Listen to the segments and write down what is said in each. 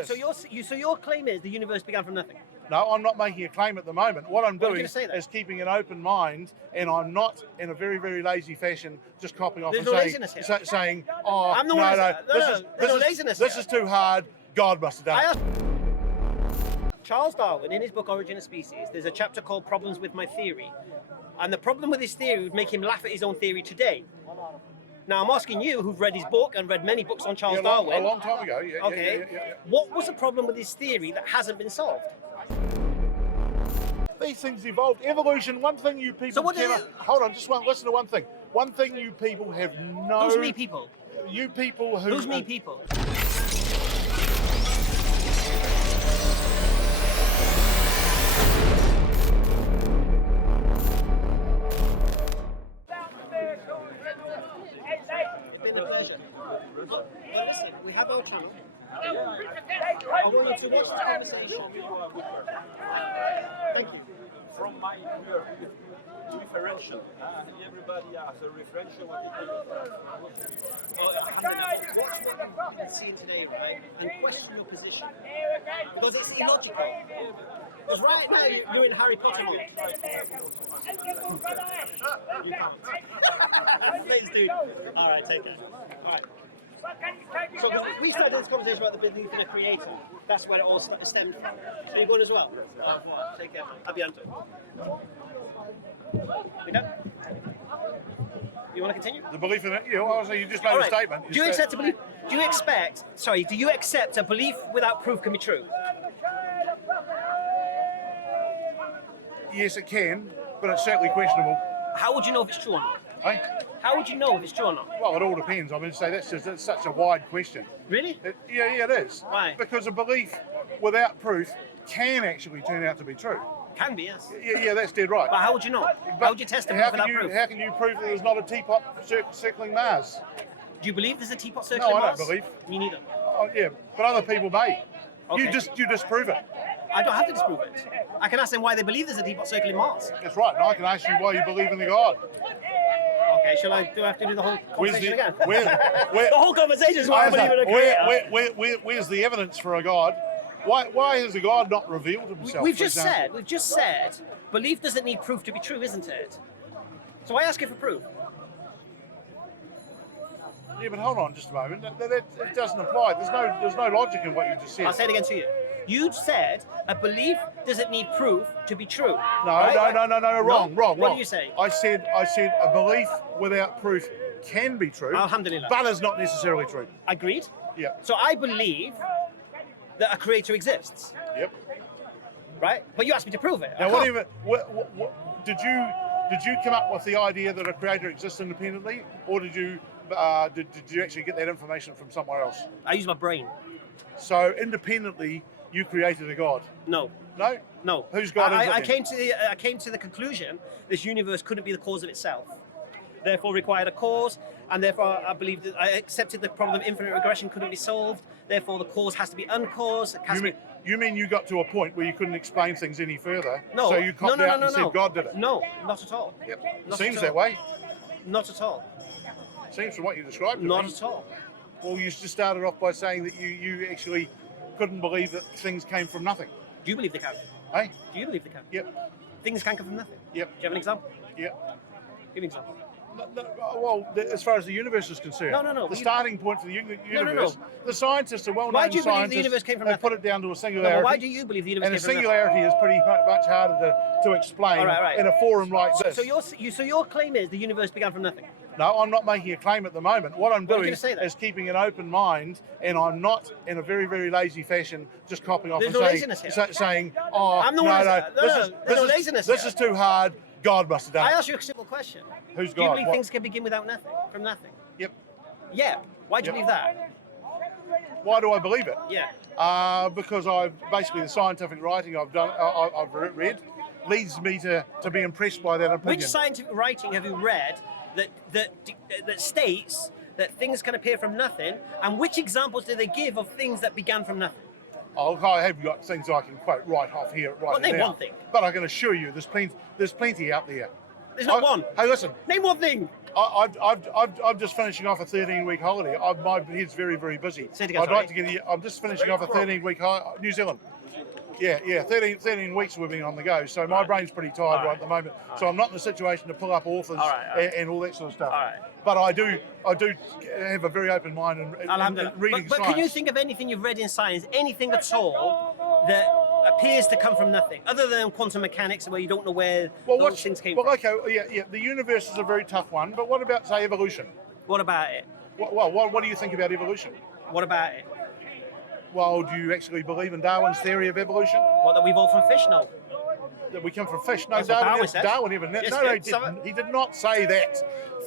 So your claim is the universe began from nothing? No, I'm not making a claim at the moment. What I'm doing say that? is keeping an open mind, and I'm not in a very, very lazy fashion just copping off There's and no saying, laziness here. saying, oh, I'm the no, one no, there's no laziness this here. is too hard. God must have done it. Charles Darwin, in his book Origin of Species, there's a chapter called Problems with My Theory. And the problem with his theory would make him laugh at his own theory today. Now, I'm asking you, who've read his book and read many books on Charles Darwin. A long time ago, yeah. Okay. Yeah. What was the problem with his theory that hasn't been solved? These things evolved. Evolution, one thing you people hold on, just listen to one thing. One thing you people have no... Who's me people? You people who... Who's me people? It's been a pleasure. Listen, we have our channel. I want you to watch the conversation. Thank you. From my referential, everybody has a referential opinion. Watch what you've seen today, right? And question your position. Because it's illogical. Because right now you're in Harry Potter mode. You can't. Please do. Alright, take it. Alright. So we started this conversation about the belief in a creator. That's where it all stemmed from. Are you going as well? Take care. I'll be on to it. We done? You want to continue? The belief in it, obviously you just made a statement. Do you accept a belief? Do you accept a belief without proof can be true? Yes, it can, but it's certainly questionable. How would you know if it's true or not? Eh? How would you know if it's true or not? Well, it all depends. I mean, it's such a wide question. Really? Yeah, it is. Why? Because a belief without proof can actually turn out to be true. Can be, yes. Yeah, that's dead right. But how would you know? How would you test it without proof? How can you prove that there's not a teapot circling Mars? Do you believe there's a teapot circling Mars? No, I don't believe. Me neither. Oh, yeah, but other people may. Okay. You disprove it. I don't have to disprove it. I can ask them why they believe there's a teapot circling Mars. That's right, and I can ask you why you believe in the God. Okay, do I have to do the whole conversation again? The whole conversation is why I believe in a creator. Where's the evidence for a God? Why has the God not revealed himself? We've just said, belief doesn't need proof to be true, isn't it? So I ask you for proof. Yeah, but hold on just a moment. That doesn't apply. There's no logic in what you just said. I'll say it again to you. You said a belief doesn't need proof to be true. No, right? no, wrong. What did you say? I said a belief without proof can be true, Alhamdulillah. but is not necessarily true. Agreed? Yeah. So I believe that a creator exists. Yep. Right? But you asked me to prove it. Now, did you come up with the idea that a creator exists independently, or did you actually get that information from somewhere else? I use my brain. So independently, you created a God. No. No? No. Whose God is it? I came to the conclusion this universe couldn't be the cause of itself. Therefore required a cause, and therefore I believe that I accepted the problem of infinite regression couldn't be solved. Therefore the cause has to be uncaused. You mean you got to a point where you couldn't explain things any further? No. So you copped out and said God did it? No, not at all. Yep. Not Seems at that all. way. Not at all. Seems from what you described to Not me. at all. Well, you just started off by saying that you actually couldn't believe that things came from nothing. Do you believe they can? Hey? Do you believe they can? Yep. Things can come from nothing? Yep. Do you have an example? Yep. Give me an example. Well, as far as the universe is concerned, No. the starting point for the universe, No. the scientists are well-known Why do you believe scientists. the universe came from they nothing? put it down to a singularity. No, why do you believe the universe and came the from nothing? singularity is pretty much harder to explain All right. in a forum like this. So your claim is the universe began from nothing? No, I'm not making a claim at the moment. What I'm doing say that? is keeping an open mind, and I'm not in a very, very lazy fashion just copping off There's and no laziness here. saying, oh, I'm the one this laziness this here. is too hard. God must have done I it. asked you a simple question. Who's Do you God? believe What? things can begin without nothing, from nothing? Yep. Yeah. Why do you Yep. believe that? Why do I believe it? Yeah. Because I've basically the scientific writing I've read leads me to be impressed by that opinion. Which scientific writing have you read that states that things can appear from nothing, and which examples do they give of things that began from nothing? Oh, I have got things I can quote right off here, right now. Name one thing. But I can assure you, there's plenty out there. There's not one. Hey, listen. Name one thing. I'm just finishing off a 13-week holiday. My head's very, very busy. Say it again, I'd like sorry. to get. I'm just finishing off a 13-week New Zealand. Yeah, 13 weeks we've been on the go. So my brain's pretty tired right at the moment. So I'm not in a situation to pull up authors and all that sort of stuff. But I do have a very open mind and reading but science. Can you think of anything you've read in science, anything at all, that appears to come from nothing, other than quantum mechanics, where you don't know where those things came from? Okay, yeah. The universe is a very tough one. But what about, say, evolution? What about it? What do you think about evolution? What about it? Well, do you actually believe in Darwin's theory of evolution? What, that we evolved from fish? No. That we come from fish? No, That's what Darwin says. Darwin even. Yes, No, he didn't. He did not say that.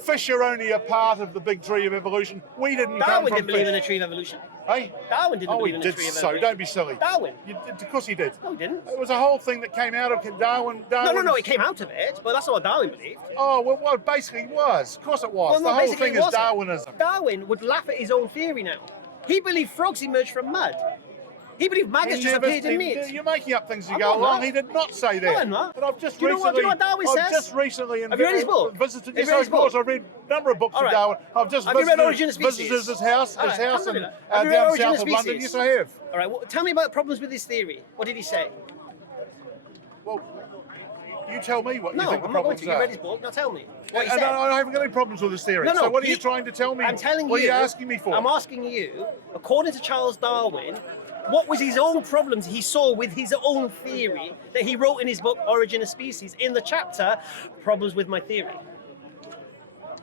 Fish are only a part of the big tree of evolution. We didn't come from Darwin didn't believe fish. in a tree of evolution. Hey? Darwin didn't believe in a did tree of so. evolution. Don't be silly. Darwin. Of course he did. No, he didn't. It was a whole thing that came out of Darwin. No, it came out of it, but that's not what Darwin believed. Oh, well, it basically was. Of course it was. Well, no, the whole basically thing it is wasn't. Darwinism. Darwin would laugh at his own theory now. He believed frogs emerged from mud. He believed maggots just appeared in meat. You're making up things as you I'm go not. along. He did not say that. No, I'm not. But I've just Do you know recently. what Darwin I've says? just recently Have you read his book? visited. Have you Yes, read his of course. book? I've read a number of books All of right. Darwin. I've just Have you read Origin of visited Species? his house All right, in have you read down Origin of south of London. Species? Yes, I have. All right, well, tell me about problems with his theory. What did he say? Well, you tell me what you No, think the I'm not going problems to. You are. read his book. Now tell me what he And said. I haven't got any problems with this theory. No, So what are you trying to tell me? I'm telling what you. What are you asking me for? I'm asking you, according to Charles Darwin, what was his own problems he saw with his own theory that he wrote in his book Origin of Species in the chapter Problems with My Theory?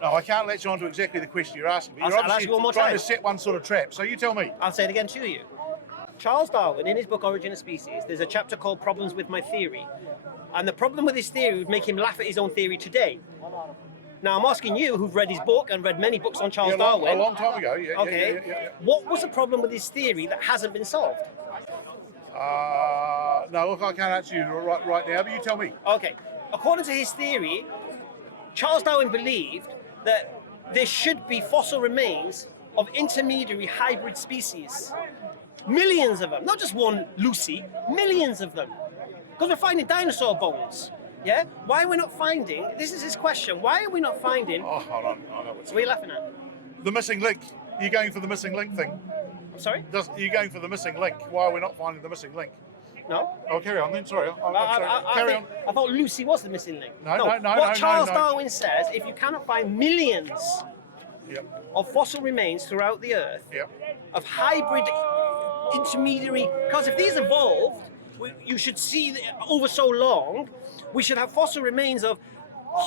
No, I can't let you on to exactly the question you're asking me. You're I'll ask obviously you one more trying time. to set one sort of trap. So you tell me. I'll say it again to you. Charles Darwin, in his book Origin of Species, there's a chapter called Problems with My Theory. And the problem with his theory would make him laugh at his own theory today. Now, I'm asking you, who've read his book and read many books on Charles Darwin. A long time ago, yeah. Okay. Yeah. What was the problem with his theory that hasn't been solved? No, look, I can't answer you right now, but you tell me. Okay. According to his theory, Charles Darwin believed that there should be fossil remains of intermediary hybrid species. Millions of them, not just one Lucy, millions of them. Because we're finding dinosaur bones. Yeah? Why are we not finding, this is his question, why are we not finding, Oh, hold on. I know what's what are you laughing at? the missing link. You're going for the missing link thing. Sorry? You're going for the missing link. Why are we not finding the missing link? No? Oh, carry on then. Sorry. I'm sorry. Carry on. I thought Lucy was the missing link. No. What Charles no. Darwin says, if you cannot find millions Yep. of fossil remains throughout the earth, Yep. of hybrid intermediary, because if these evolved, you should see that over so long, we should have fossil remains of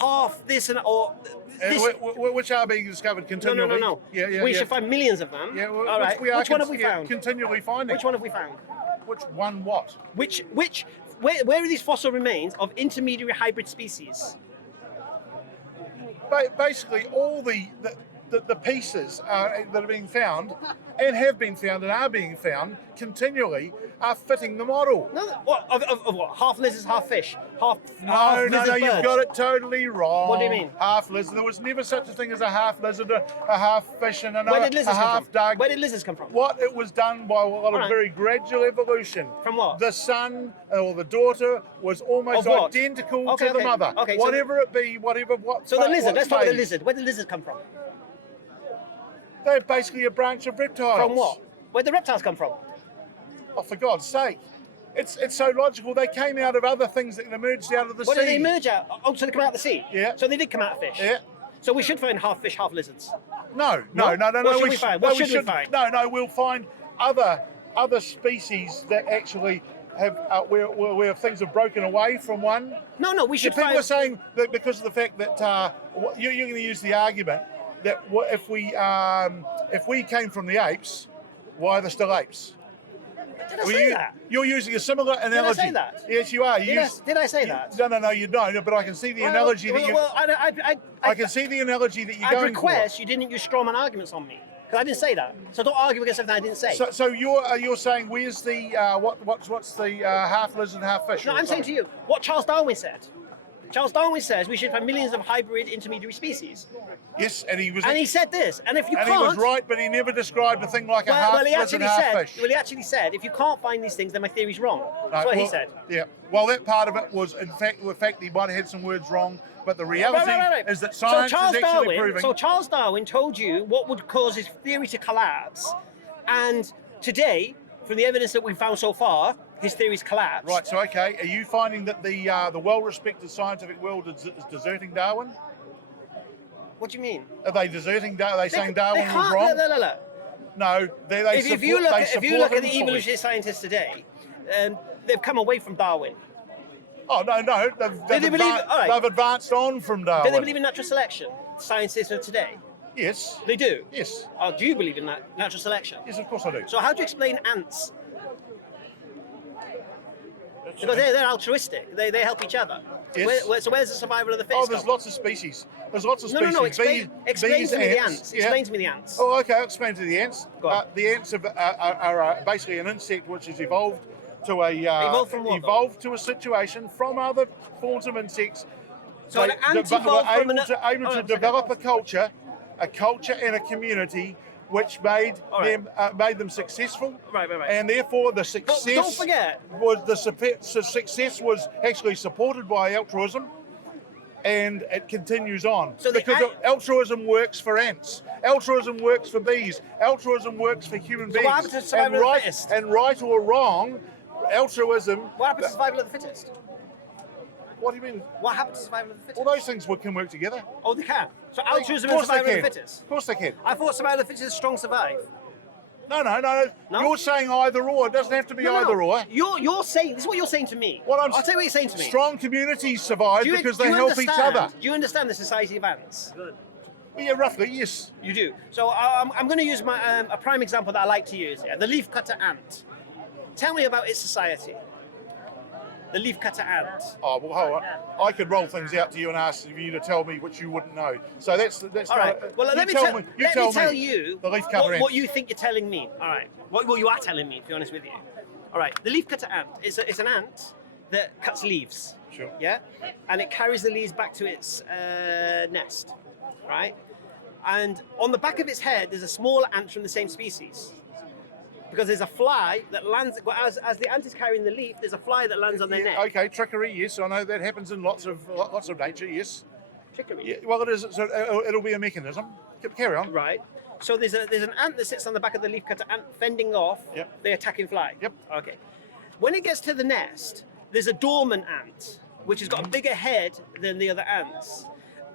half this and or this. Which are being discovered continually. No. Yeah. We should find millions of them. Yeah, All right. Which one have we found? Continually finding. Which one have we found? Which one? What? Where are these fossil remains of intermediary hybrid species? Basically, all the pieces that are being found and have been found and are being found continually are fitting the model. No, what of what? Half lizards, half fish, half No, lizard you've birds? got it totally wrong. What do you mean? Half lizard. There was never such a thing as a half lizard, a half fish, and Where another did lizards a come half from? dog. Where did lizards come from? What it was done by a lot of Alright. very gradual evolution. From what? The son or the daughter was almost Of what? identical Okay, to the okay. mother. Okay, so whatever it be, whatever what. So the lizard. Let's talk about the phase. lizard. Where did lizards come from? They're basically a branch of reptiles. From what? Where did the reptiles come from? Oh, for God's sake. It's so logical. They came out of other things that emerged out of the sea. Where did they emerge out? Oh, so they come out of the sea? Yeah. So they did come out of fish? Yeah. So we should find half fish, half lizards. No. What should we find? What should we find? No, we'll find other species that actually have where things have broken away from one. No, we should People find... are saying that because of the fact that you're going to use the argument that if we came from the apes, why are there still apes? Did I say that? You're using a similar analogy. say that? Yes, you are. Did I say that? No, you don't. But I can see the analogy that you. Well, I can see the analogy that you're I'd going request you didn't use strawman arguments on me. Because I didn't say that. So don't argue against something I didn't say. for. So you're saying where's the what's the half lizard, half fish? No, or I'm saying to something? you, what Charles Darwin said. Charles Darwin says we should find millions of hybrid intermediary species. Yes, and he was. And he said this. And if you and can't, he was right, but he never described a thing like a well, he half-flipped half-fish. Well, he actually said, if you can't find these things, then my theory's wrong. That's what he said. Yeah. Well, that part of it was, in fact, he might have had some words wrong, but the reality is that science is actually proving. So Charles Darwin told you what would cause his theory to collapse, and today, from the evidence that we've found so far, his theory's collapsed. Right. So, okay, are you finding that the well-respected scientific world is deserting Darwin? What do you mean? Are they deserting Darwin? Are they saying Darwin was wrong? No, if you look at the evolutionary scientists today, they've come away from Darwin. Oh, no, they've advanced on from Darwin. Do they believe in natural selection, scientists of today? Yes. They do? Yes. Oh, do you believe in natural selection? Yes, of course I do. So how do you explain ants? Because they're altruistic. They help each other. Yes. So where's the survival of the fittest? Oh, there's lots of species. There's lots of species. No. Explain bees, to me the ants. ants. Explain to me the ants. Oh, okay. I'll explain to the ants. Go on. The ants are basically an insect which has evolved to a evolved from what? Evolved to a situation from other forms of insects. So an ant evolved from able to develop a culture and a community which made them successful. Right. And therefore the success. But don't forget. The success was actually supported by altruism, and it continues on. So because altruism works for ants. Altruism works for bees. Altruism works for human beings. What happens to survival of the fittest? And right or wrong, altruism. What happens to survival of the fittest? What do you mean? What happens to survival of the fittest? All those things can work together. Oh, they can. So altruism and survival of the fittest. Of course they can. I thought survival of the fittest is strong survive. No. You're saying either or. It doesn't have to be either or. You're saying this is what you're saying to me. I'll tell you what you're saying to me. Strong communities survive because they help each other. Do you understand the society of ants? Good. Yeah, roughly, yes. You do. So I'm going to use a prime example that I like to use here. The leafcutter ant. Tell me about its society. The leafcutter ant. Oh, well, hold on. I could roll things out to you and ask you to tell me what you wouldn't know. So that's all right. Well, let me tell you what you think you're telling me. All right. What you are telling me, to be honest with you. All right. The leafcutter ant is an ant that cuts leaves. Sure. Yeah. And it carries the leaves back to its nest. Right. And on the back of its head, there's a smaller ant from the same species. Because there's a fly that lands, as the ant is carrying the leaf, there's a fly that lands on their neck. Okay, trickery, yes, I know that happens in lots of nature, yes. Trickery? Yeah, well, it is. So it'll be a mechanism. Carry on. Right. So there's an ant that sits on the back of the leafcutter ant fending off the attacking fly. Yep. Okay. When it gets to the nest, there's a dormant ant, which has got a bigger head than the other ants.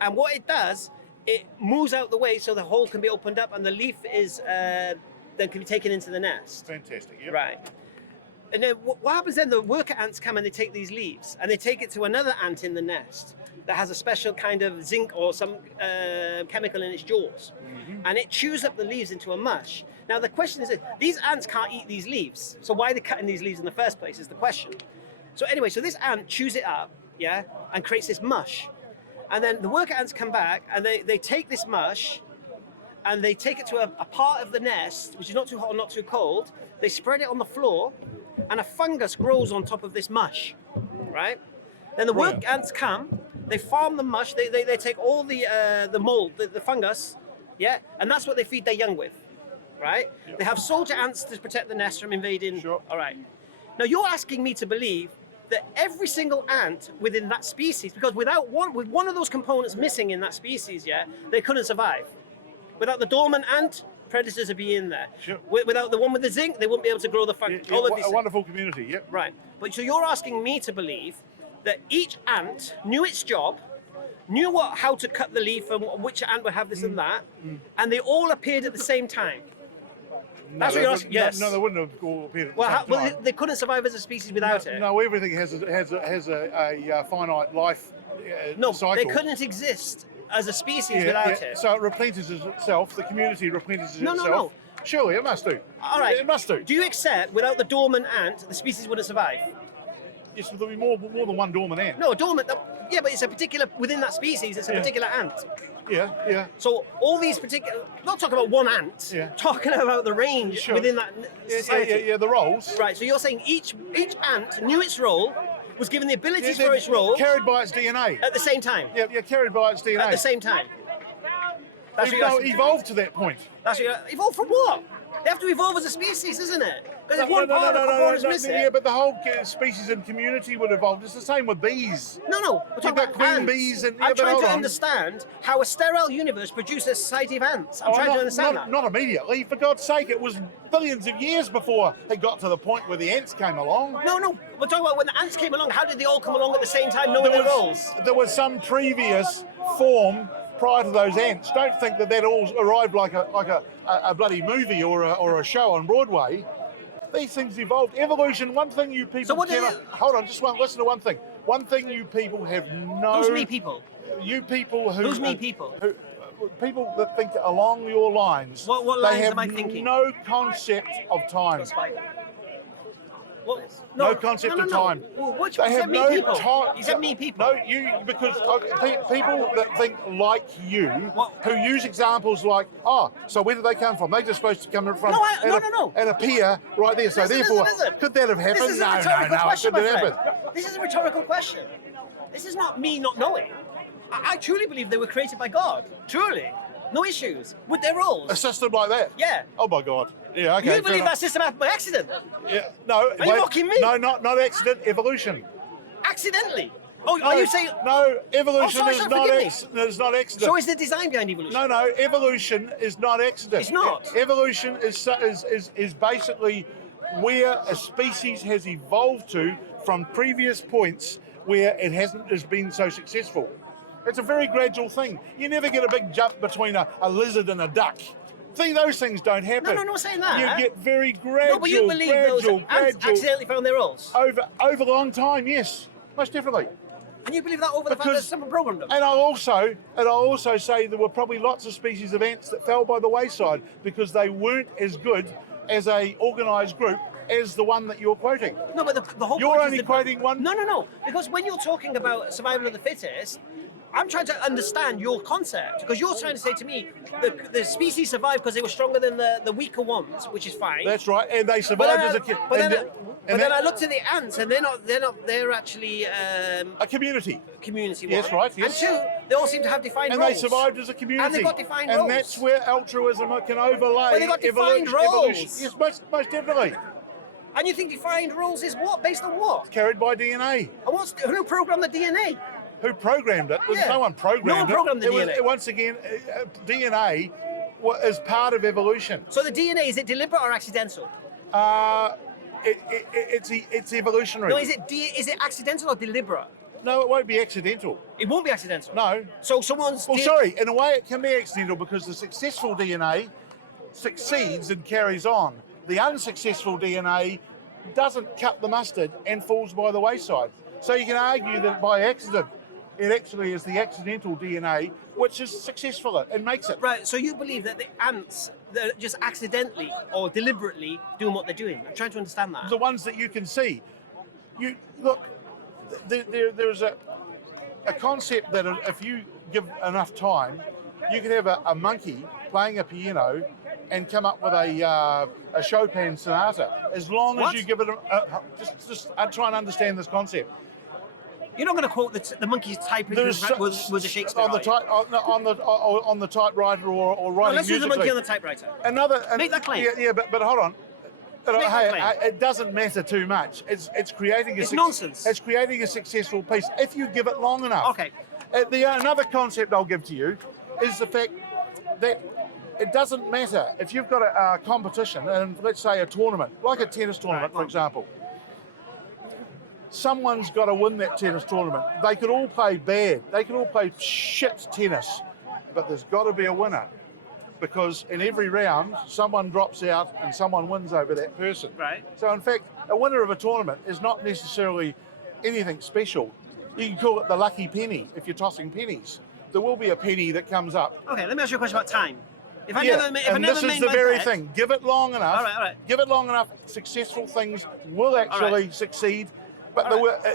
And what it does, it moves out the way so the hole can be opened up and the leaf is then can be taken into the nest. Fantastic, yeah. Right. And then what happens then, the worker ants come and they take these leaves and they take it to another ant in the nest that has a special kind of zinc or some chemical in its jaws. Mm-hmm. And it chews up the leaves into a mush. Now the question is, these ants can't eat these leaves, so why are they cutting these leaves in the first place is the question. So anyway, so this ant chews it up, and creates this mush. And then the worker ants come back and they take this mush and they take it to a part of the nest, which is not too hot or not too cold. They spread it on the floor, and a fungus grows on top of this mush, right? Then the work ants come, they farm the mush, they take all the mold, the fungus, and that's what they feed their young with, right? Yep. They have soldier ants to protect the nest from invading. Sure. All right. Now you're asking me to believe that every single ant within that species, because with one of those components missing in that species, they couldn't survive. Without the dormant ant, predators would be in there. Sure. Without the one with the zinc, they wouldn't be able to grow the fungus. A wonderful community, yep. Right. But so you're asking me to believe that each ant knew its job, knew how to cut the leaf and which ant would have this and that, and they all appeared at the same time. That's what you're asking. Yes. No, they wouldn't have all appeared at the same time. Well, they couldn't survive as a species without it. No, everything has a finite life cycle. They couldn't exist as a species without it. So it replenishes itself, the community replenishes itself. No. Surely, it must do. All right. It must do. Do you accept without the dormant ant, the species wouldn't survive? Yes, there'll be more than one dormant ant. No, dormant, but it's a particular, within that species, it's a particular ant. Yeah. So all these particular, not talking about one ant, talking about the range within that society. Yeah, the roles. Right, so you're saying each ant knew its role, was given the abilities for its role carried by its DNA. at the same time. Yeah, carried by its DNA. At the same time. That's what you're asking. Evolved to that point. That's what evolve from what? They have to evolve as a species, isn't it? Because if one part of the component's missing. Yeah, but the whole species and community would evolve. It's the same with bees. No. We're talking about queen ants. bees and I'm trying to understand how a sterile universe produced a society of ants. I'm trying to understand that. Not immediately. For God's sake, it was billions of years before it got to the point where the ants came along. No. We're talking about when the ants came along. How did they all come along at the same time, knowing their roles? There was some previous form prior to those ants. Don't think that all arrived like a bloody movie or a show on Broadway. These things evolved. Evolution, one thing you people hold on, just listen to one thing. One thing you people have no... Who's me people? You people who... Who's me people? People that think along your lines. What lines am I thinking? No concept of time. No concept of time. Which they have me no people? time. You said me people. No, because people that think like you, who use examples like, so where did they come from? They're just supposed to come in front and appear right there. So therefore, could that have happened? This is a rhetorical question, it couldn't happen. This is a rhetorical question. This is not me not knowing. I truly believe they were created by God. Truly. No issues with their roles. A system like that? Yeah. Oh my God. Yeah, okay. You believe that system happened by accident? Yeah. No. Are you mocking me? No, not accident. Evolution. Accidentally? Are you saying? No, evolution is not accident. So is the design behind evolution? No, evolution is not accident. It's not. Evolution is basically where a species has evolved to from previous points where it hasn't been so successful. It's a very gradual thing. You never get a big jump between a lizard and a duck. See, those things don't happen. No, I'm not saying that. You get very gradual, No, but you believe those ants accidentally found their roles? Over a long time, yes. Most definitely. And you believe that over the fact that someone programmed them? And I'll also say there were probably lots of species of ants that fell by the wayside because they weren't as good as a organised group as the one that you're quoting. No, but the whole You're point only quoting one. No. Because when you're talking about survival of the fittest, I'm trying to understand your concept, because you're trying to say to me the species survived because they were stronger than the weaker ones, which is fine. That's right, and they survived as a kid. But then I looked at the ants, and they're actually a community. Community. Yes, right. Yes. And two, they all seem to have defined roles. And they survived as a community. And they got defined roles. And that's where altruism can overlay. But they got defined roles. Evolution. Yes, most definitely. And you think defined roles is what? Based on what? Carried by DNA. And who programmed the DNA? Who programmed it? Yeah. No one programmed it. No one programmed the DNA. Once again, DNA is part of evolution. So the DNA, is it deliberate or accidental? It's evolutionary. No, is it accidental or deliberate? No, it won't be accidental. It won't be accidental? No. So someone's... Well, sorry, in a way it can be accidental because the successful DNA succeeds and carries on. The unsuccessful DNA doesn't cut the mustard and falls by the wayside. So you can argue that by accident, it actually is the accidental DNA which is successful and makes it. Right, so you believe that the ants that just accidentally or deliberately doing what they're doing. I'm trying to understand that. The ones that you can see. You look, there's a concept that if you give enough time, you can have a monkey playing a piano and come up with a Chopin sonata. As long as you give it just try and understand this concept. You're not going to quote the monkey's typing was a Shakespeare on the typewriter or writing let's musically. use the monkey on the typewriter. Make that claim. Yeah, but hold on. It doesn't matter too much. It's creating nonsense. It's creating a successful piece if you give it long enough. Okay. Another concept I'll give to you is the fact that it doesn't matter if you've got a competition and let's say a tournament, like a tennis tournament, for example. Someone's got to win that tennis tournament. They could all play bad. They could all play shit tennis, but there's got to be a winner because in every round, someone drops out and someone wins over that person. Right. So in fact, a winner of a tournament is not necessarily anything special. You can call it the lucky penny if you're tossing pennies. There will be a penny that comes up. Okay, let me ask you a question about time. If I this is the very thing. Give it long enough. All right. Give it long enough. Successful things will actually succeed. But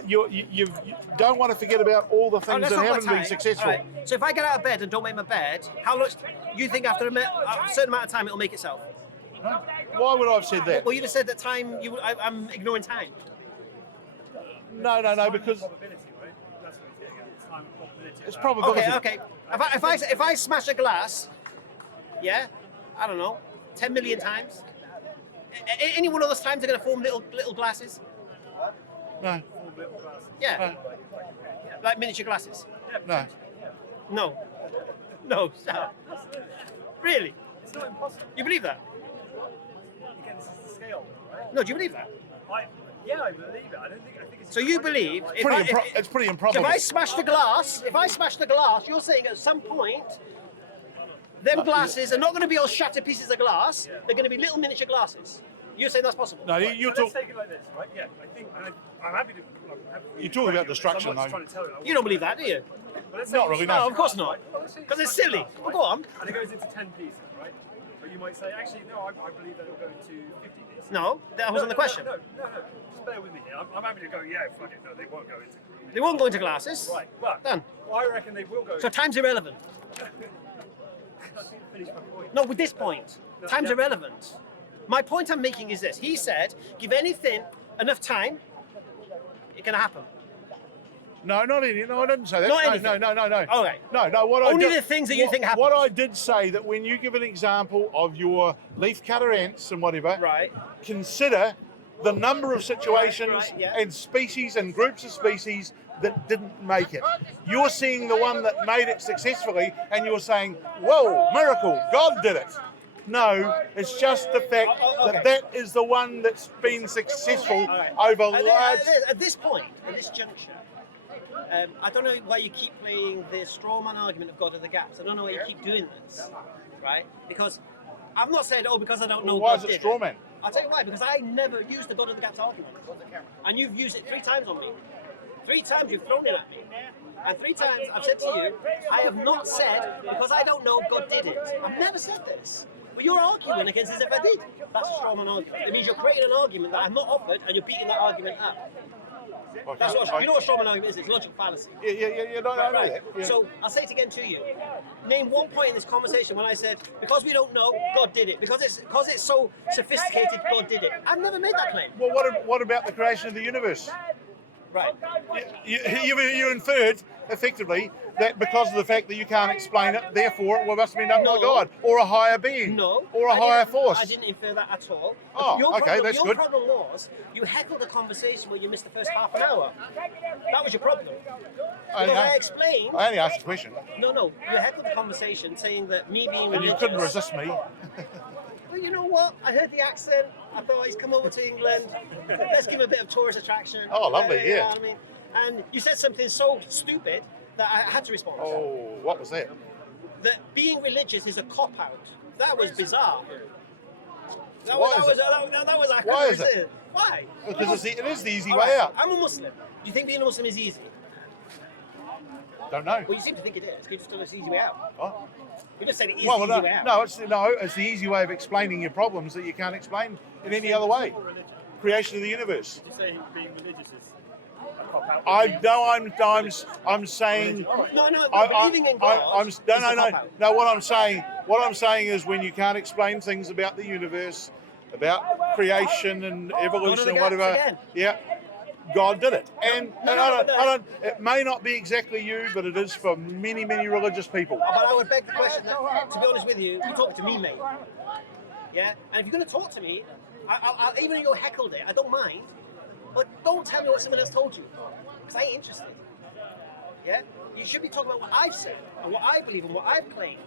you don't want to forget about all the things that haven't been successful. Right. So if I get out of bed and don't make my bed, how much you think after a certain amount of time it'll make itself? Why would I have said that? Well, you just said that time. I'm ignoring time. No, because Probability, right? That's what he's getting at. It's time and probability. it's probability. Okay. If I smash a glass, yeah, I don't know, 10 million times. Any one of those times are going to form little glasses. No, Yeah, like miniature glasses. no. No, stop. Really? It's not impossible. You believe that? Again, this is the scale, right? No, do you believe that? Yeah, I believe it. I think it's. So you believe It's pretty improbable. if I smash the glass, you're saying at some point, them glasses are not going to be all shattered pieces of glass. They're going to be little miniature glasses. You're saying that's possible? No, Right, you so talk. let's take it like this, right? Yeah, I think I'm happy to. You talk about destruction, I'm not just though. trying to tell you. You don't believe that, do you? But let's say Not you really, smash no. No, of course it, not. right? Well, let's say you Because it's smash it silly. up, Well, right? go on. And it goes into 10 pieces, right? But you might say, actually, no, I believe that it'll go into 50 pieces. No, that wasn't the question. No. Just bear with me here. I'm happy to go, yeah, fuck it. No, they won't go into. They won't go into glasses. Right, but Done. I reckon they will go. So time's irrelevant. I didn't finish my point. No, with this point, time's irrelevant. My point I'm making is this. He said, give anything enough time, it can happen. No, not anything. No, I didn't say that. Not no, anything. no. Okay. No. What Only I did, the things that you think happen. What I did say that when you give an example of your leaf cutter ants and whatever, Right. consider the number of situations Right, yeah. and species and groups of species that didn't make it. You're seeing the one that made it successfully, and you're saying, "Whoa, miracle! God did it." No, it's just the fact okay. that is the one that's been successful All right. over At large. at this point, at this juncture, I don't know why you keep playing the straw man argument of God of the gaps. I don't know why you keep doing this, right? Because I've not said, because I don't know. Why God is it did straw man? I'll tell you why. Because I never used the God of the gaps argument, and you've used it 3 times on me. 3 times you've thrown it at me. And 3 times I've said to you, I have not said, because I don't know, God did it. I've never said this. But you're arguing against as if I did. That's a straw man argument. It means you're creating an argument that I've not offered, and you're beating that argument up. That's what, you know what straw man argument is? It's logical fallacy. Yeah, no, I know that. Yeah. So I'll say it again to you. Name one point in this conversation when I said, because we don't know, God did it. Because it's so sophisticated, God did it. I've never made that claim. Well, what about the creation of the universe? Right. You inferred, effectively, that because of the fact that you can't explain it, therefore it must have been done by No. God, or a higher being, No. or a higher force. I didn't infer that at all. Oh, okay, that's your good. problem was you heckled the conversation where you missed the first half an hour. That was your problem. Because I explained. I only asked a question, No, you heckled the conversation saying that me being and you religious. couldn't resist me. Well, you know what? I heard the accent. I thought he's come over to England. Let's give him a bit of tourist attraction. Oh, lovely, You know yeah. what I mean? And you said something so stupid that I had to respond. Oh, what was that? That being religious is a cop-out. That was bizarre. That Why was, is that was I couldn't Why is it? resist. Why? Because it is the easy All way right, out. I'm a Muslim. Do you think being a Muslim is easy? Don't know. Well, you seem to think it is. You just tell us it's the easy way out. Oh. You just said it is Well, the easy way out. no, it's the easy way of explaining your problems that you can't explain in any other way. Creation of the universe. Did you say being religious is a cop-out? I'm saying. No, I- believing in God I'm, is a cop-out. no. What I'm saying is when you can't explain things about the universe, about creation and evolution and gaps whatever, again. yeah, God did it. And No, I don't. It may not be exactly you, but it is for many religious people. But I would beg the question that, to be honest with you, you talk to me, mate. Yeah? And if you're going to talk to me, even though you heckled it, I don't mind. But don't tell me what someone else told you. Because I ain't interested. Yeah? You should be talking about what I've said, and what I believe, and what I've claimed.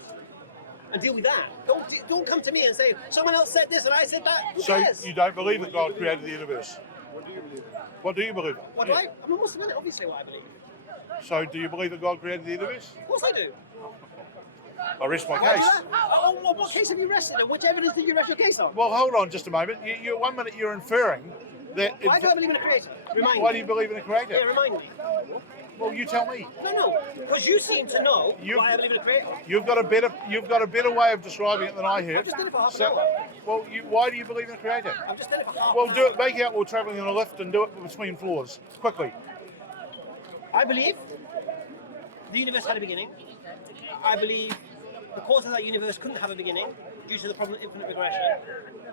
And deal with that. Don't come to me and say, someone else said this and I said that. Who So cares? you don't believe that God created the universe? What do you believe? What do I? I'm a Muslim, innit? Obviously what I believe. So do you believe that God created the universe? Of course I do. I rest my Why do case. that? Oh, what case have you rested? And which evidence did you rest your case on? Well, hold on just a moment. You 1 minute you're inferring that. Why do I believe in a creator? Remind me. Why do you believe in a creator? Yeah, remind me. Well, you tell me. No, because you seem to know why I believe in a creator. You've got a better way of describing it than I have. I've just done it for half an hour. Well, why do you believe in a creator? I've just done it for half Well, an do hour. it. Make out we're travelling in a lift and do it between floors quickly. I believe the universe had a beginning. I believe the cause of that universe couldn't have a beginning due to the problem of infinite regression.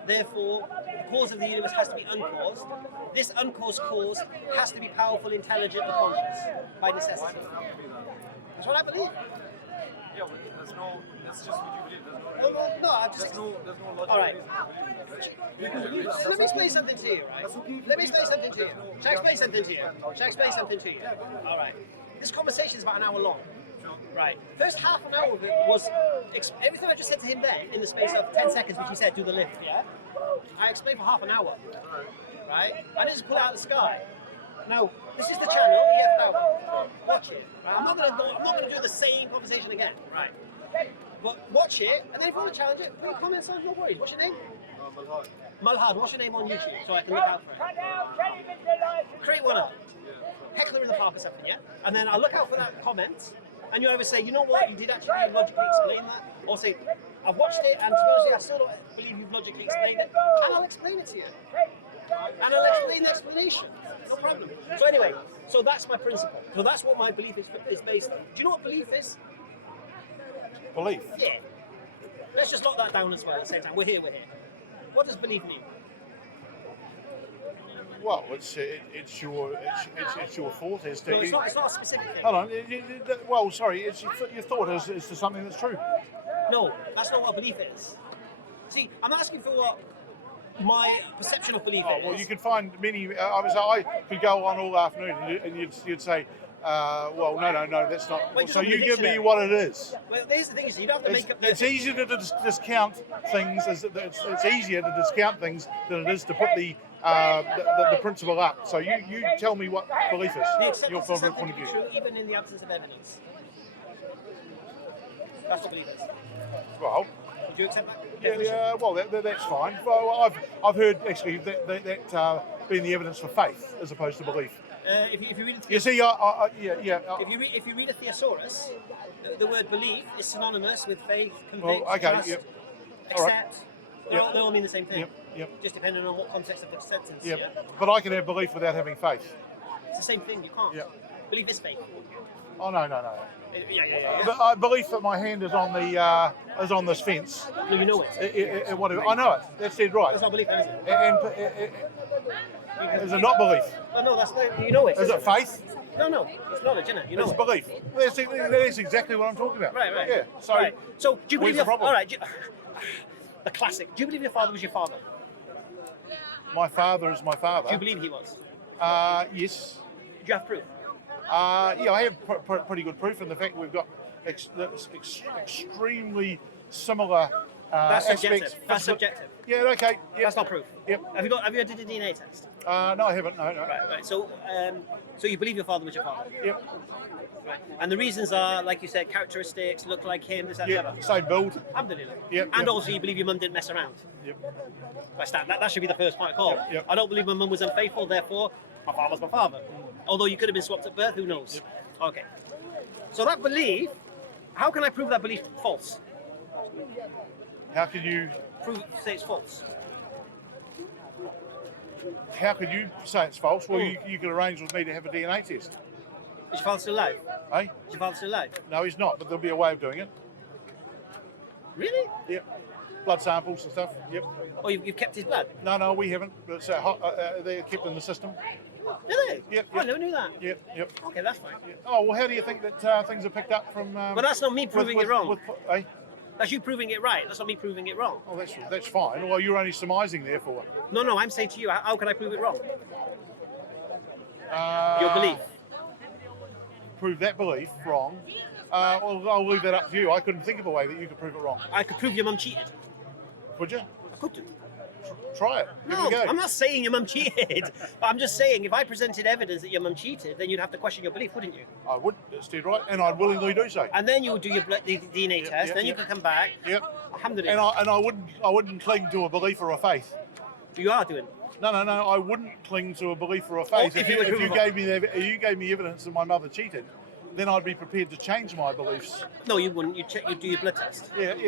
Therefore, the cause of the universe has to be uncaused. This uncaused cause has to be powerful, intelligent, and conscious by necessity. That's what I believe. Yeah, but that's just what you believe. No, I just. There's no logical All right. reason to believe that. Let me explain something to you, right? Let me explain something to you. Shall I explain something to you? Shall I explain something to you? All right. This conversation is about an hour long. Right. First half an hour of it was everything I just said to him then in the space of 10 seconds, which he said, do the lift, yeah? I explained for half an hour. Right? I didn't just pull it out of the sky. Now, this is the channel, EFDawah. Watch it. Right? I'm not gonna do the same conversation again. Right. But watch it, and then if you want to challenge it, put your comments on, no worries. What's your name? Malhad. What's your name on YouTube so I can look out for it? Create one up. Heckler in the park or something, yeah? And then I'll look out for that comment, and you either say, you know what, you did actually logically explain that, or say, I've watched it, and to be honest, I still don't believe you've logically explained it, and I'll explain it to you. And I'll explain the explanation, no problem. So anyway, so that's my principle. So that's what my belief is based on. Do you know what belief is? Belief. Yeah. Let's just lock that down as well at the same time. We're here. What does belief mean? Well, it's your thought as to. No, it's not a specific thing. Hold on. Well, sorry. It's your thought as to something that's true. No, that's not what belief is. See, I'm asking for what my perception of belief is. Well, you can find many. I could go on all afternoon, and you'd say, well, no, that's not. Wait, so just you on the give me dictionary. what it is. Well, here's the thing: you don't have to make up. It's easier to discount things. It's easier to discount things than it is to put the principle up. So you tell me what belief is. Your point of view. True, even in the absence of evidence. That's what belief is. Well. Do you accept that? Yeah, well, that's fine. Well, I've heard actually that being the evidence for faith as opposed to belief. If you read You see, if you read a thesaurus, the word belief is synonymous with faith, convict, trust, accept. They all mean the same thing. Yep. Just depending on what context of the sentence. Yep. Yeah? But I can have belief without having faith. It's the same thing. You can't. Yep. Belief is faith. Oh no. Yeah. But I believe that my hand is on the is on this fence. No, you know it. Whatever. I know it. That's dead right. That's not belief, is it? And is it not belief? No, that's not. You know it. Is it faith? No, it's knowledge, isn't it? You know It's it. belief. That's exactly what I'm talking about. Right. Yeah. So, right. So do you believe where's the problem? All right. The classic. Do you believe your father was your father? My father is my father. Do you believe he was? Yes. Do you have proof? Yeah, I have pretty good proof in the fact we've got extremely similar That's aspects. subjective. That's subjective. Yeah, okay. Yep. That's not proof. Yep. Have you did a DNA test? No, I haven't. No. Right. So you believe your father was your father? Yep. Right. And the reasons are, like you said, characteristics, look like him, this, that, the other. Same build. Alhamdulillah. Yep. And also you believe your mum didn't mess around. Yep. That should be the first point of call. Yep. I don't believe my mum was unfaithful, therefore my father's my father. Although you could have been swapped at birth, who knows? Yep. Okay. So that belief, how can I prove that belief false? How could you Say it's false. How could you say it's false? Well, you could arrange with me to have a DNA test. Is your father still alive? Eh? Is your father still alive? No, he's not, but there'll be a way of doing it. Really? Yep. Blood samples and stuff. Yep. Oh, you've kept his blood? No, we haven't. But it's, they're kept in the system. Really? Yep. Oh, I never knew that. Yep. Okay, that's fine. Yep. Oh, well, how do you think that things are picked up from... But that's not me proving it wrong. Eh? That's you proving it right. That's not me proving it wrong. Oh, that's fine. Well, you're only surmising, therefore. No, I'm saying to you, how can I prove it wrong? Uh, Your belief. Prove that belief wrong. Well, I'll leave that up to you. I couldn't think of a way that you could prove it wrong. I could prove your mum cheated. Could you? I could do. Try it. Give No, it a go. I'm not saying your mum cheated. But I'm just saying if I presented evidence that your mum cheated, then you'd have to question your belief, wouldn't you? I would. That's dead right. And I'd willingly do so. And then you would do your DNA test. Then you could come back. Yep. Alhamdulillah. And I wouldn't cling to a belief or a faith. You are doing. No. I wouldn't cling to a belief or a faith. Oh, if you gave me evidence that my mother cheated, then I'd be prepared to change my beliefs. No, you wouldn't. You'd do your blood test. But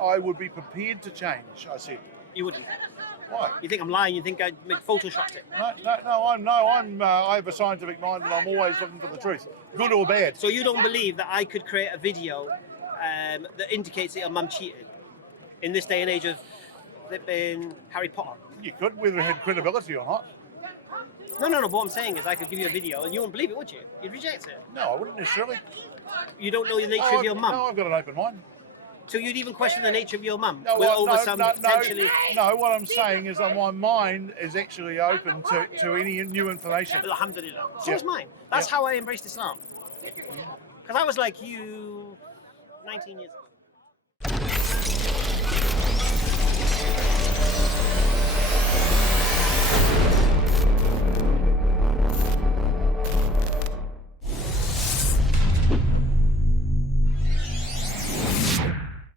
I would be prepared to change. I said. You wouldn't. Why? You think I'm lying? You think I photoshopped it? I have a scientific mind and I'm always looking for the truth, good or bad. So you don't believe that I could create a video that indicates that your mum cheated in this day and age of flipping Harry Potter? You could, whether it had credibility or not. No. But what I'm saying is, I could give you a video and you wouldn't believe it, would you? You'd reject it. No, I wouldn't necessarily. You don't know the nature of your mum. No, I've got an open mind. So you'd even question the nature of your mum? No, potentially... no, what I'm saying is that my mind is actually open to any new information. Alhamdulillah. So is mine. That's how I embraced Islam. Because I was like you 19 years ago.